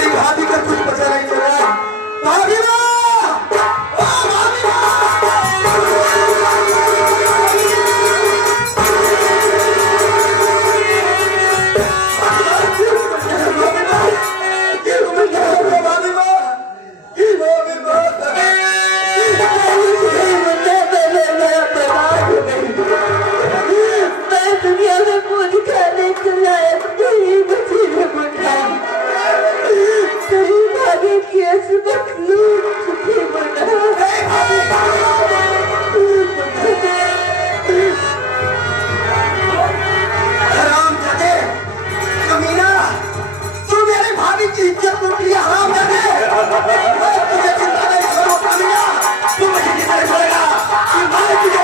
मेरी भाभी का कुछ पता नहीं चल रहा है। भाभी माँ, भाभी दुनिया में पूछ खाने चलाया तेरी बची में बुढ़ा तेरी भाभी की असमत लूट चुकी बुढ़ा हराम जादे कमीना तू मेरी भाभी की इज्जत लूट लिया हराम जादे तुझे चिंता नहीं करो कमीना तू मुझे किधर छोड़ेगा कि मैं तुझे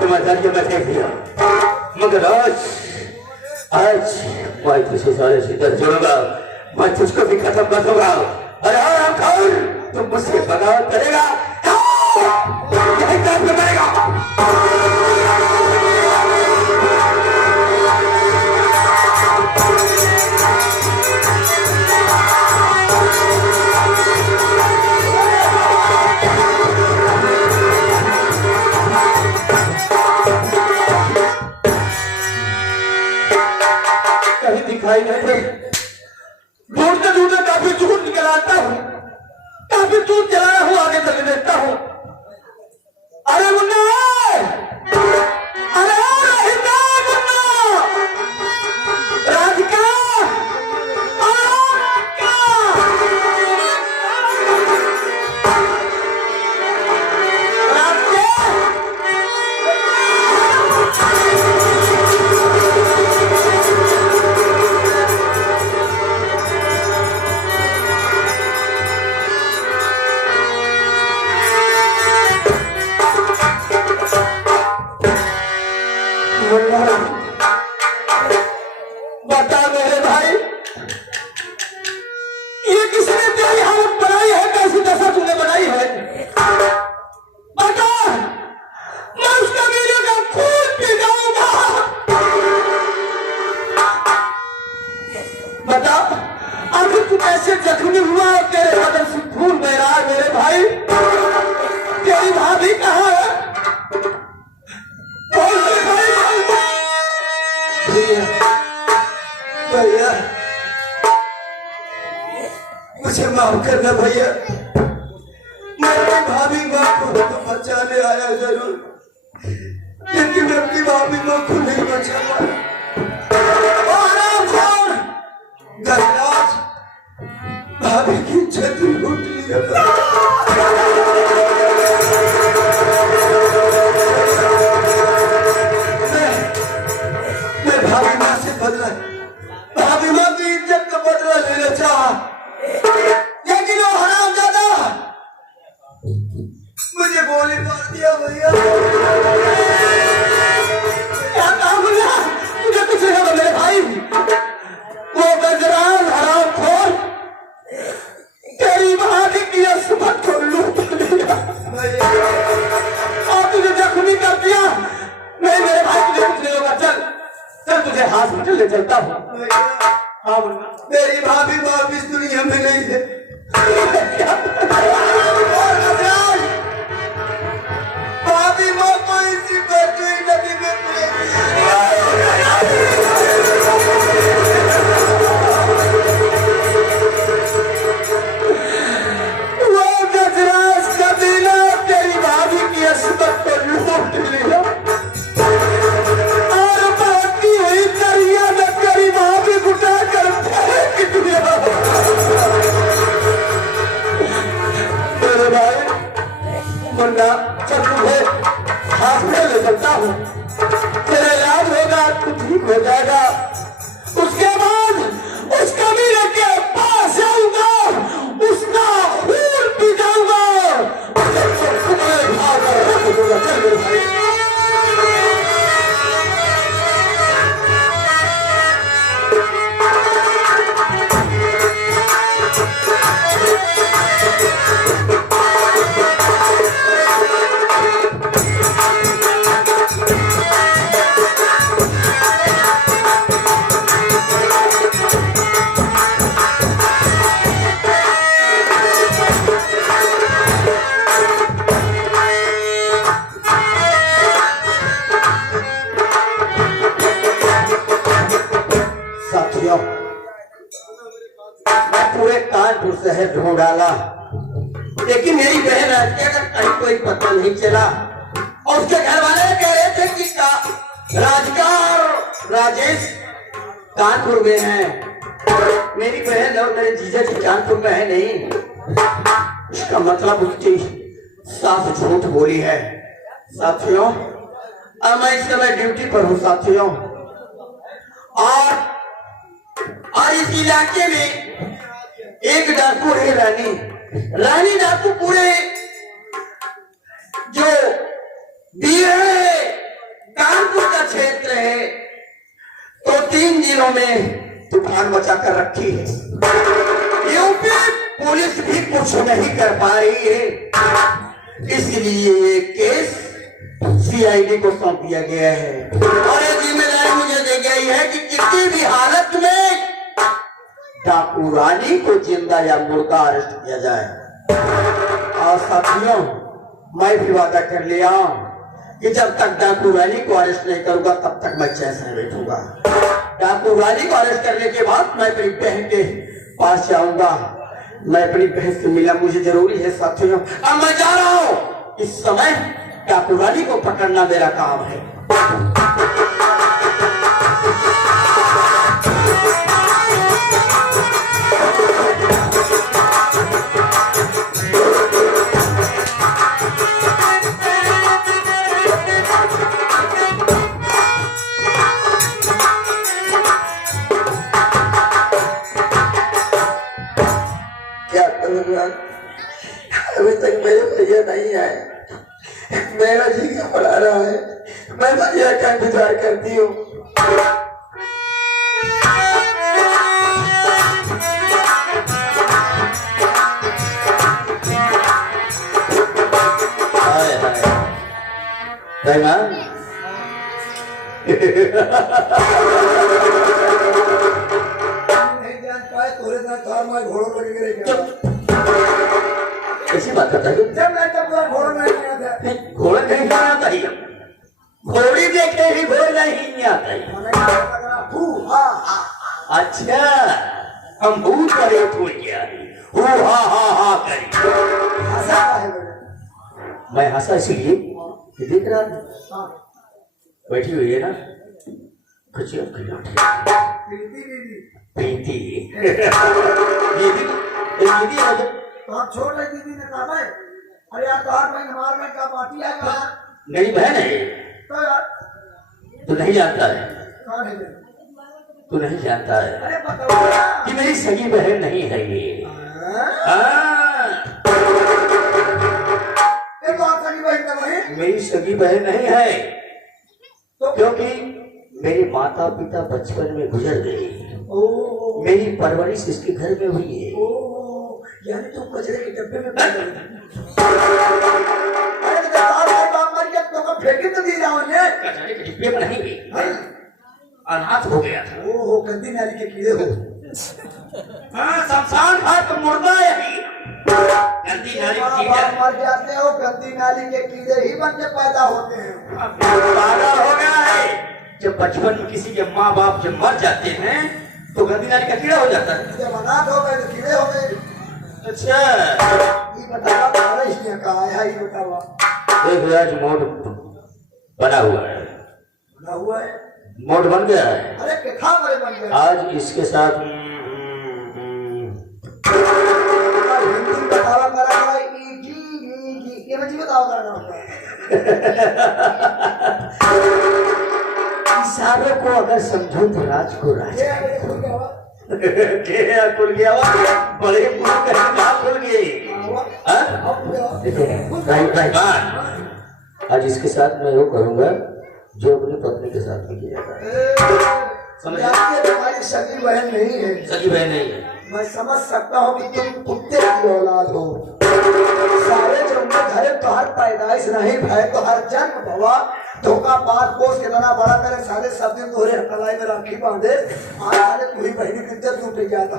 तुम्हारा मैं देख लिया मगर आज मैं तुझे सारे सीधर जोड़ूंगा मैं तुझको भी खत्म कर दूंगा। अरे आराम खान तुम मुझसे बगावत करेगा यही करेगा। दिखाई नहीं दे ढूंढते ढूंढते काफी झूठ निकल आता हूँ काफी झूठ चलाया हूँ आगे चले देखता हूँ। अरे मुन्ना अरे मुन्ना राधिका बता मेरे भाई ये किसने तेरी हालत बनाई है कैसी दशा तुमने बनाई है बता मैं उसका मेरे का खून पी जाऊंगा। बता आखिर तू कैसे जख्मी हुआ और तेरे बदन से खून बह रहा है मेरे भाई तेरी भाभी कहाँ है भैया मुझे माफ करना भैया मेरी भाभी माँ को तो बचाने आया जरूर लेकिन अपनी भाभी माँ को नहीं बचा पाया। भाभी की इज्जत लूट लिया। मैं भाभी माँ से बदला भाभी माँ की इज्जत का बदला लेना चाहा लेकिन वो हरामजादा मुझे गोली मार दिया भैया। तुझे कुछ नहीं होगा मेरे भाई वो गजरान हरामखोर तेरी भाभी की असमत को लूट लिया और तुझे जख्मी कर दिया। नहीं मेरे भाई तुझे कुछ नहीं होगा चल चल तुझे हॉस्पिटल ले चलता हूँ। हाँ मेरी भाभी वापिस दुनिया में नहीं है। भाभी माँ को इसी बैठे नदी में वो गजराज कबीला तेरी भाभी की असमत को लूट लिया मुन्ना चल तुझे हॉस्पिटल ले चलता हूँ तेरा इलाज होगा तू ठीक हो मैं पूरे कानपुर शहर ढूंढ डाला, लेकिन मेरी बहन राधिका का कहीं कोई पता नहीं चला। और उसके घर वाले कह रहे थे कि राधिका और राजेश कानपुर में हैं। मेरी बहन और मेरे जीजा जी कानपुर में है नहीं। इसका मतलब उसकी साफ झूठ बोली है। साथियों, अब मैं इस समय ड्यूटी पर हूँ साथियों, और इस इलाके में एक डाकू है रानी डाकू पूरे जो कानपुर का क्षेत्र है तो 3 जिलों में तूफान मचा कर रखी है। यूपी पुलिस भी कुछ नहीं कर पा रही है, इसलिए ये केस सीआईडी को सौंप दिया गया है और ये जिम्मेदारी मुझे दी गई है कि किसी भी हालत में डाकू रानी को जिंदा या मुर्दा अरेस्ट किया जाए। और साथियों, मैं भी वादा कर लिया कि जब तक डाकू रानी को अरेस्ट नहीं करूंगा तब तक मैं चैन से बैठूंगा। डाकू रानी को अरेस्ट करने के बाद मैं अपनी बहन के पास जाऊंगा। मैं अपनी बहन से मिला, मुझे जरूरी है साथियों। अब मैं जा रहा हूं। इस समय डाकू रानी को पकड़ना मेरा काम है। अभी तक मेरे भैया नहीं आए, मेरा जी क्या पड़ा रहा है, मैं भैया का इंतजार करती हूँ। नहीं जान पाए तोरे साथ थार में घोड़ों लगे ऐसी बात करता है। जब मैं तब घोड़ा नहीं आता, घोड़ा नहीं आता ही, घोड़ी देखे ही घोड़ा नहीं आता ही। अच्छा, हम भूत करे थोड़ गया हा करी। मैं हंसा इसलिए कि देख रहा था बैठी हुई है ना प्रीति तो छोड़ रही दीदी ने कहा है, अरे यार बाहर में हमारे में का पार्टी आएगा, मेरी बहन है तो यार तू नहीं जानता है, तू नहीं जानता है अरे कि मेरी सगी बहन नहीं है ये। मेरी सगी बहन नहीं है तो क्योंकि मेरे माता पिता बचपन में गुजर गए, मेरी परवरिश इसके घर में हुई है। यानी तुम कचरे के डब्बे में फेंके तो दी जाओ कचरे के डिब्बे में नहीं, अनाथ हो गया था। ओहो, गंदी नाली के कीड़े हो। हाँ, शमशान घाट तो मुर्दा यही गंदी नाली के कीड़े मर जाते हो, गंदी नाली के कीड़े ही बन के पैदा होते हैं। पागल हो गया है, जब बचपन में किसी के माँ बाप जब मर जाते हैं तो गंदी नाली का कीड़ा हो जाता है। जब अनाथ हो गए तो कीड़े हो गए। अच्छा, ये बतावा तुम्हारा इसने कहा है, ये बतावा एक आज मोड बना हुआ है, मोड बन गया है। अरे कितना बड़े बन गया। आज इसके साथ हिंदी बतावा करा ये मुझे बताओ करना इशारों को अगर समझो तो राज को राज खुल गया बड़े खुल गए। आज इसके साथ मैं वो करूंगा जो अपनी पत्नी के साथ में किया जाता है। समझ तुम्हारी सगी बहन नहीं है, सगी बहन नहीं है। मैं समझ सकता हूँ कि तुम कुत्ते की औलाद हो। सारे जन्म धरे तो हर पैदाइश नहीं भाई, तो हर जन्म भवा धोखा पात पोष कितना बड़ा करे, सारे सब दिन तोरे कलाई में राखी बांधे, आज सारे पूरी बहनी की इज्जत टूट जाता।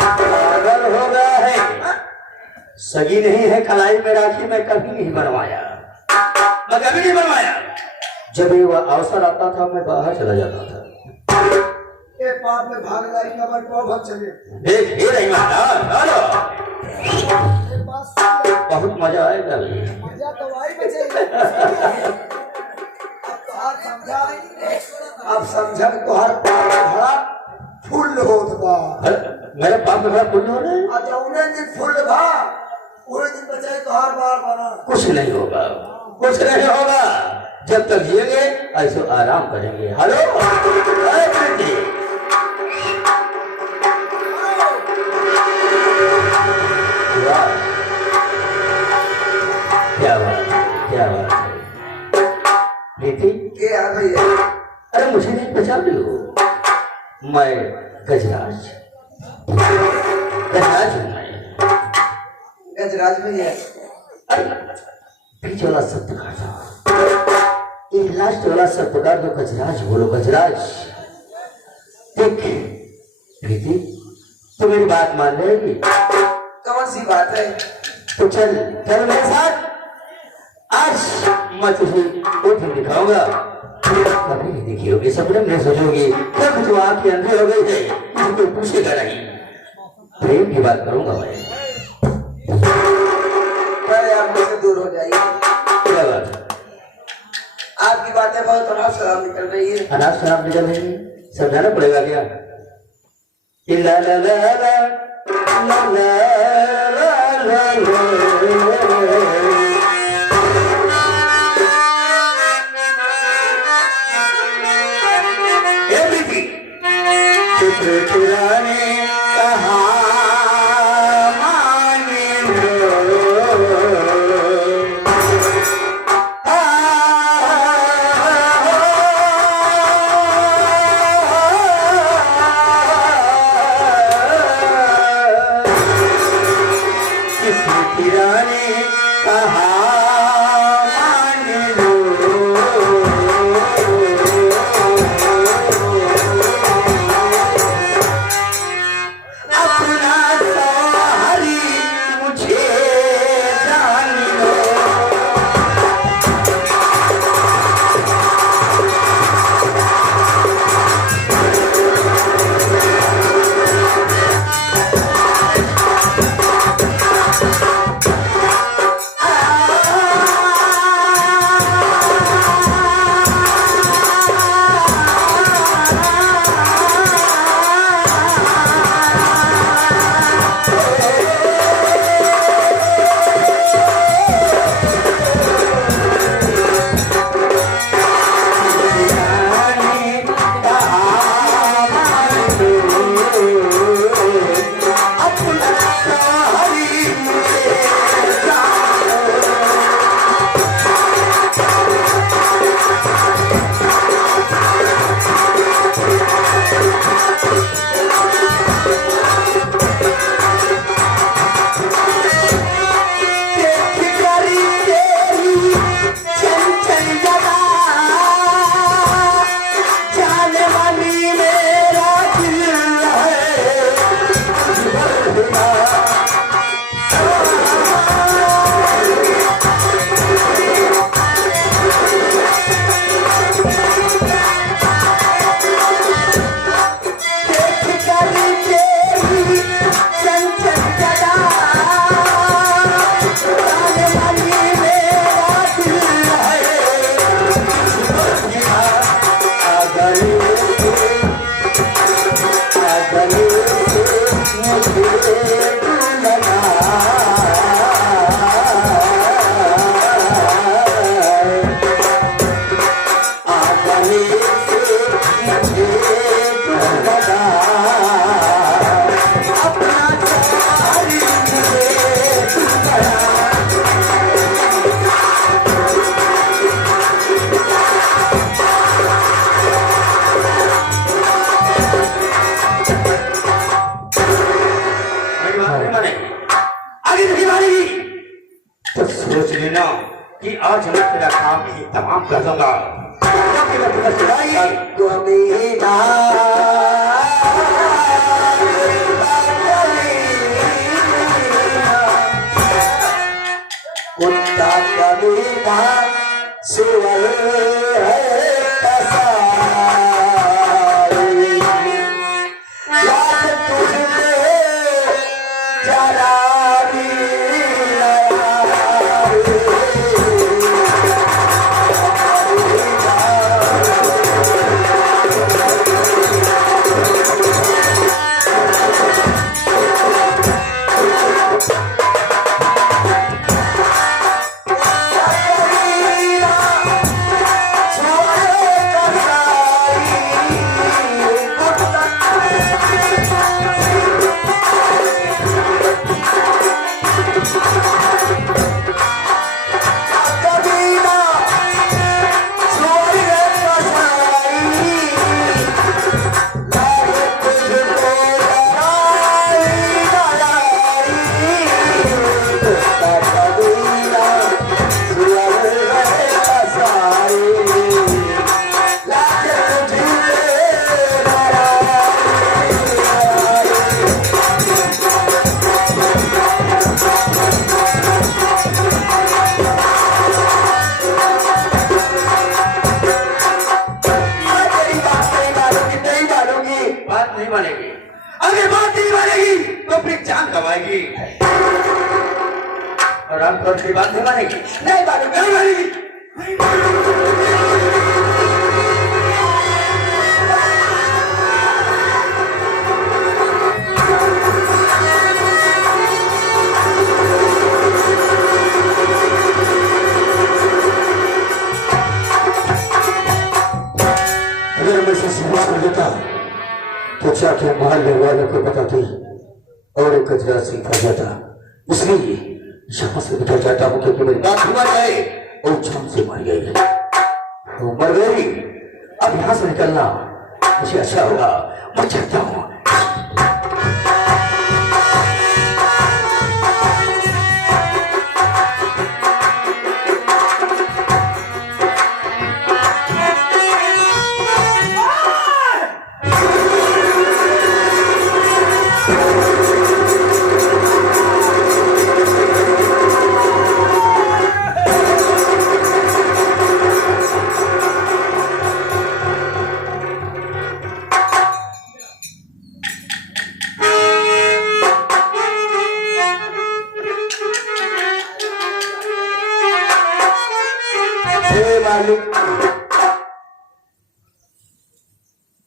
पागल हो गया है, सगी नहीं है, कलाई में राखी मैं कभी नहीं बनवाया, मैं कभी नहीं बनवाया। जब ये अवसर आता था मैं बाहर चला जाता था। ये पाप में भाग जाएंगे हमारे बहुत चले देख ही रही माता बहुत मजा आएगा मजा तो वही बचेगा अब समझा अब समझा तो हर पाप भरा फुल होत बा मेरे पाप में बड़ा फुल हो रहा है अच्छा उन्हें दिन फुल भा पूरे दिन बचाए तो हर बार बना कुछ नहीं होगा कुछ नहीं होगा जब तक जिएंगे ऐसे आराम करेंगे हेलो क्या बात क्या बात प्रीति क्या भैया अरे मुझे नहीं पहचान रही हो मैं गजराज गजराज हूँ मैं गजराज भैया बीच वाला शब्द काटा एक लास्ट वाला शब्द काट दो गजराज बोलो गजराज देख प्रीति तू मेरी बात मान लेगी कौन सी बात है तो चल चल मेरे साथ आज मैं तुझे वो फिल्म दिखाऊंगा कभी नहीं देखी होगी सपने में सोचोगी कब जो आंखें अंधे हो गई है किसी पूछेगा नहीं प्रेम की बात करूंगा मैं पहले आप मुझसे दूर हो जाइए क्या बात आपकी बातें बहुत अनाप शराब निकल रही है अनाप शराब निकल रही है समझाना पड़ेगा क्या ला ला ला ला ला ला ला पुराने कहा कि आज मैं तेरा काम ही तमाम कर दूंगा कुत्ता कमीना सुअर है कसाई तो अपनी जान गवाएगी और रामकोट की बात नहीं मानेगी। नहीं मानेगी, नहीं मानेगी। अगर मैं इसे सुबह कर देता तो जाके मोहल्ले वालों को बताती और एक कचरा सिंह फंस जाता। इसलिए यहाँ से निकल जाता हूँ क्योंकि मेरी बात हुआ जाए और जान से मर गई। वो मर गई, अब यहाँ से निकलना मुझे अच्छा होगा। मैं चाहता हूँ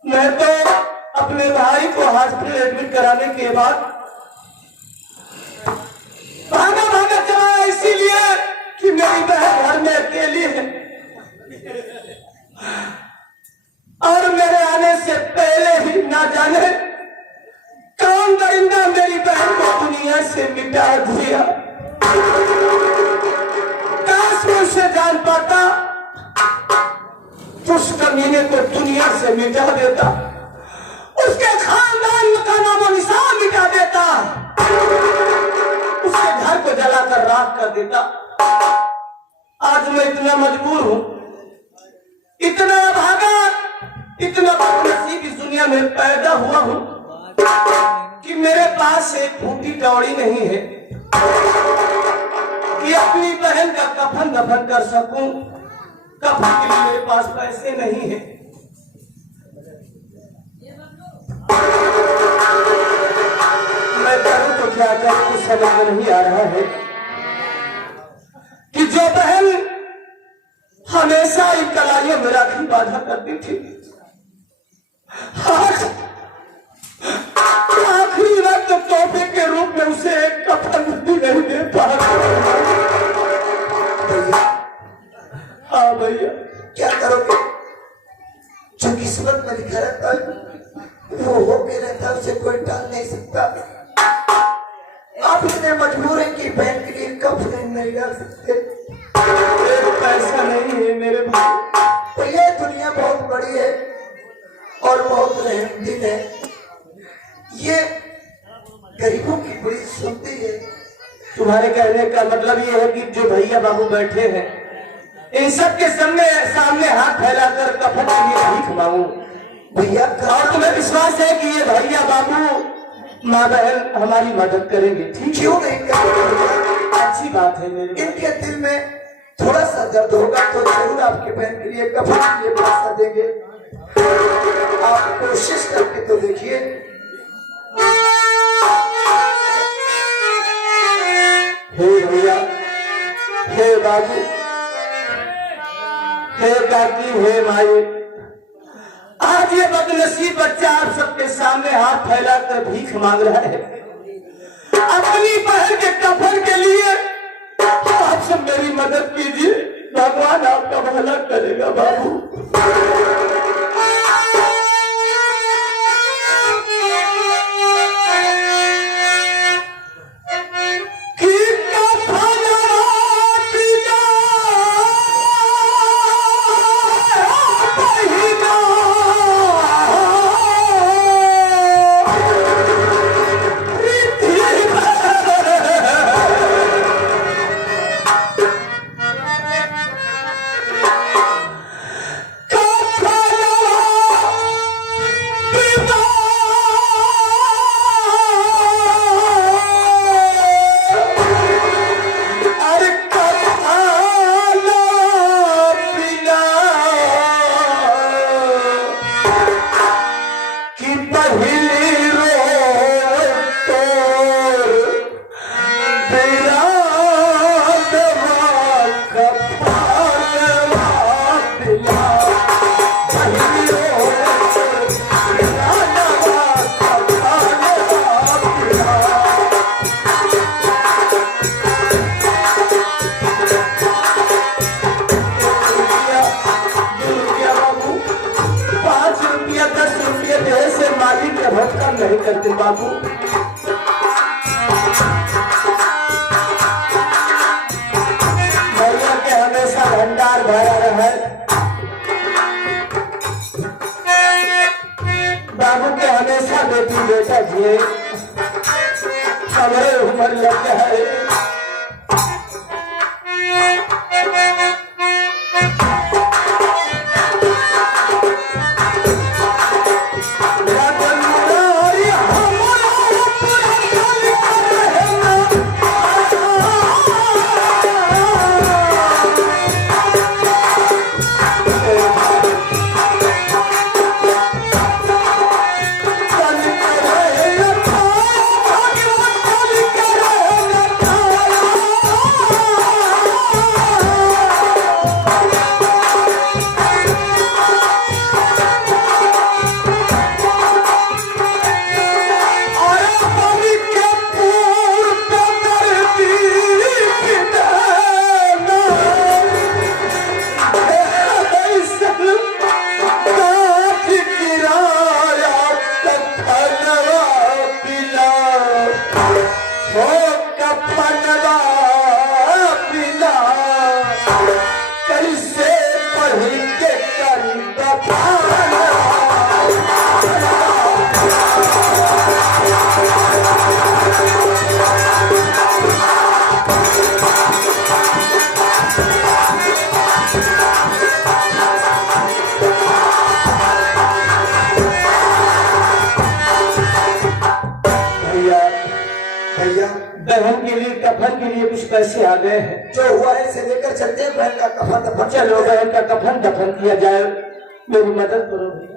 मैं तो अपने भाई को हॉस्पिटल एडमिट कराने के बाद भागा भागा चला, इसीलिए कि मेरी बहन घर में अकेली है और मेरे आने से पहले ही ना जाने कौन दरिंदा मेरी बहन को दुनिया से मिटा दिया। काश मैं उसे जान पाता, उस कमीने को दुनिया से मिटा देता, उसके खानदान का नामो निशान मिटा देता, उसके घर को जलाकर राख कर देता। आज मैं इतना मजबूर हूं, इतना भागा, इतना बदनसीब इस दुनिया में पैदा हुआ हूं कि मेरे पास एक फूटी कौड़ी नहीं है कि अपनी बहन का कफन दफन कर सकूं। कफन के लिए मेरे पास पैसे नहीं है। मैं करूं तो क्या करूं, कुछ समझ में नहीं आ रहा है कि जो बहन हमेशा इन कलाइयों में राखी बांधा करती थी, आखिरी वक्त तोहफे के रूप में उसे एक कफन भी नहीं दे पा रहा। हाँ भैया, क्या करोगे? जो किस्मत में लिखा रहता है वो हो के रहता है, उसे कोई टाल नहीं सकता। आप इतने मजबूर हैं कि बहन के लिए कफन नहीं ला सकते। पैसा नहीं है मेरे भाई। तो ये दुनिया बहुत बड़ी है और बहुत रहमदिल है। ये गरीबों की बड़ी सुनती है। तुम्हारे कहने का मतलब ये है कि जो भैया बाबू बैठे हैं, इन सब के सामने हाथ फैलाकर कफन के लिए भीख मांगू भैया, और तुम्हें विश्वास है कि ये भैया बाबू माँ बहन हमारी मदद करेंगे? ठीक, क्यों नहीं करेंगे? अच्छी बात है मेरे। इनके दिल में थोड़ा सा दर्द होगा तो जरूर आपकी बहन के लिए कफन के लिए पैसा देंगे। आप कोशिश करके तो देखिए। हे भैया, हे बाबू, हे काकी, हे माई, आज ये बदनसीब बच्चा आप सबके सामने हाथ फैलाकर भीख मांग रहा है अपनी बहन के कफन के लिए। आप सब मेरी मदद कीजिए, भगवान आपका भला करेगा बाबू। बाबू। भैया के हमेशा भंडार भरा रहे, बाबू के हमेशा बेटी बेटा जिए, हमारे उम्र लग जाए। बहन के लिए कफन के लिए कुछ पैसे आ गए हैं, जो हुआ है इसे लेकर चलते हैं। बहन का कफन दफन चलो बहन का कफन दफन किया जाए, मेरी मदद करो भैया।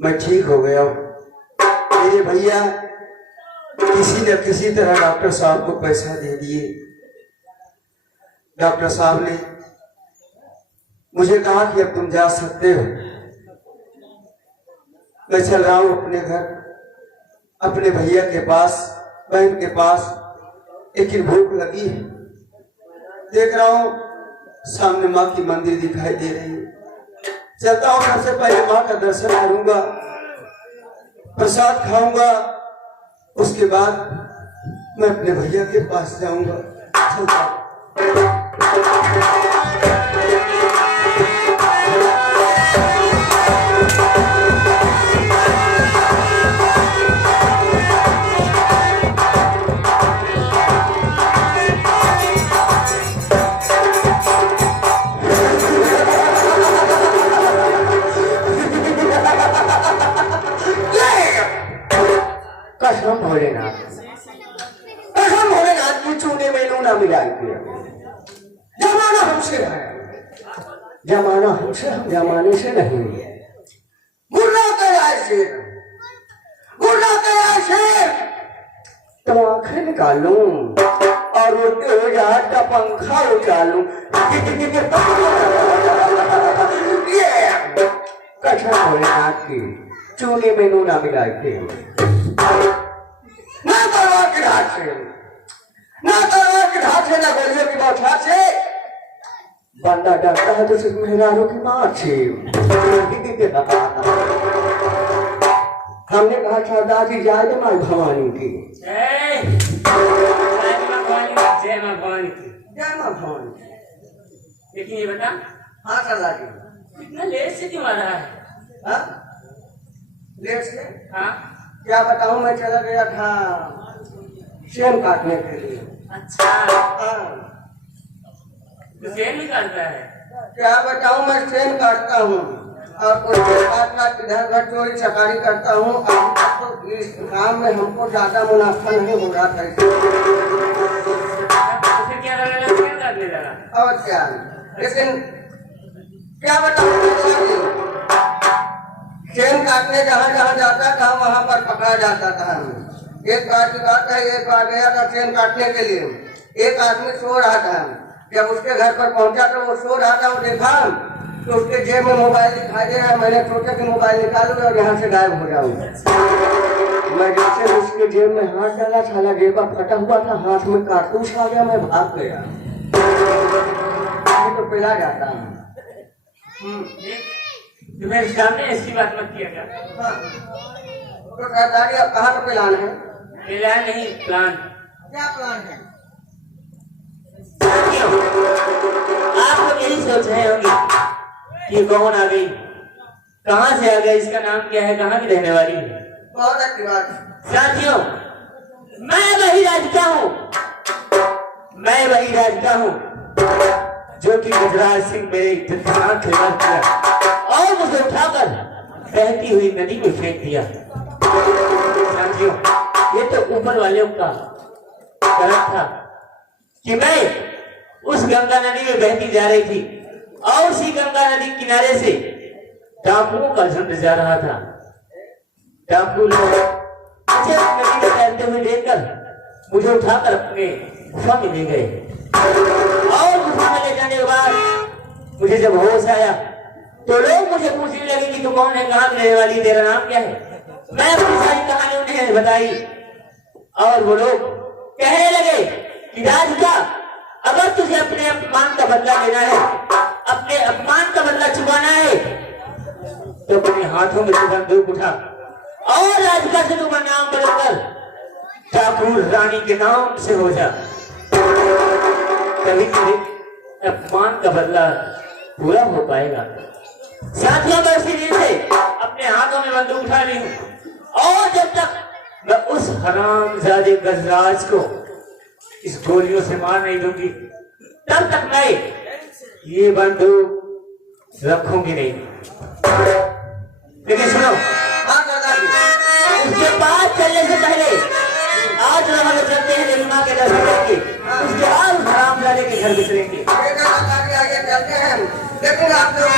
मैं ठीक हो गया हूँ। मेरे भैया किसी न किसी तरह डॉक्टर साहब को पैसा दे दिए। डॉक्टर साहब ने मुझे कहा कि अब तुम जा सकते हो। मैं चल रहा हूँ अपने घर, अपने भैया के पास, बहन के पास। लेकिन भूख लगी है। देख रहा हूँ सामने माँ की मंदिर दिखाई दे रही है। चलता हूँ, सबसे पहले माँ का दर्शन करूंगा, प्रसाद खाऊंगा, उसके बाद मैं अपने भैया के पास जाऊंगा। चलता हूँ। कसम भोलेनाथ, कसम भोलेनाथ की चूने में नूना मिलाई किया। जमाना हमसे है, जमाना हमसे, हम जमाने से नहीं है। गुर्रा कैसे, गुर्रा कैसे तो आंखें निकालूं और उड़ते हुए जहाज का पंखा उछालूं। कसम भोलेनाथ की चूने में नूना मिलाई थी। ना तलवार की धार से, ना तलवार की धार से, ना गोलियों की बौछार से। बंदा डरता है तो सिर्फ मेहरारों की मार से। हमने कहा था दादी जाए माई भवानी की, जय मां भवानी की। जय मां भवानी। लेकिन ये बता, हाँ चला जी, इतना लेट से क्यों आ रहा है? हाँ लेट से? हाँ क्या बताऊं, मैं चला गया था सेम काटने के लिए। अच्छा, हाँ तो सेम निकालता है। क्या बताऊं, मैं सेम काटता हूँ और कुछ काटना इधर उधर चोरी चकारी करता हूँ। तो इस काम में हमको ज्यादा मुनाफा नहीं हो रहा था। तो फिर क्या लगा, सेम काटने लगा? और क्या, लेकिन क्या बताऊं, चेन काटने जहाँ जहाँ जाता था वहाँ पर पकड़ा जाता था। एक काट की बात है, एक आ गया था चेन काटने के लिए। एक आदमी सो रहा था, जब उसके घर पर पहुंचा तो वो सो रहा था, वो देखा तो उसके जेब में मोबाइल दिखाई दे रहा है। मैंने सोचा कि मोबाइल निकालूं और यहाँ से गायब हो जाऊं। मैं जैसे उसके जेब में हाथ डाला, साला जेबा फटा हुआ था, हाथ में कारतूस आ गया, मैं भाग गया। तो पिला जाता है। तुम्हें सामने ऐसी बात मत किया कर। तो सरदारी अब कहाँ का प्लान है? प्लान नहीं, प्लान। क्या प्लान है? आप लोग यही सोच रहे होंगे कि कौन आ गई, कहाँ से आ गई, इसका नाम क्या है, कहाँ की रहने वाली है। बहुत अच्छी बात। साथियों, मैं वही राधिका हूँ, मैं वही राधिका हूँ जो कि गजराज सिंह मेरे इंतजार किया और मुझे उठाकर बहती हुई नदी में फेंक दिया। साथियों, ये तो ऊपर वाले का गलत था कि मैं उस गंगा नदी में बहती जा रही थी और उसी गंगा नदी किनारे से डाकुओं का झुंड जा रहा था। डाकू लोग मुझे नदी में तैरते हुए देखकर मुझे उठाकर अपने गुफा में ले गए और गुफा में ले जाने के बाद मुझे जब होश आया तो लोग मुझे पूछने लगे कि तू कौन है, कहाँ रहने वाली, तेरा नाम क्या है। मैं अपनी सारी कहानी उन्हें बताई और वो लोग कहने लगे कि राधिका, अगर तुझे अपने अपमान का बदला लेना है, अपने अपमान का बदला चुकाना है, तो अपने हाथों में तू बंदूक उठा और राधिका से तुम्हारा नाम बदलकर ठाकुर रानी के नाम से हो जा। तभी तेरे अपमान का बदला पूरा हो पाएगा। साथियों, मैं उसी दिन से अपने हाथों में बंदूक उठा ली हूं और जब तक मैं उस हरामजादे गजराज को इस गोलियों से मार नहीं दूंगी तब तक मैं ये बंदूक रखूंगी नहीं। लेकिन सुनो, उसके बाद चलने से पहले आज हम लोग चलते हैं देवी माँ के दर्शन करके, उसके बाद हरामजादे के घर गुजरेंगे। आगे चलते हैं, लेकिन आप लोग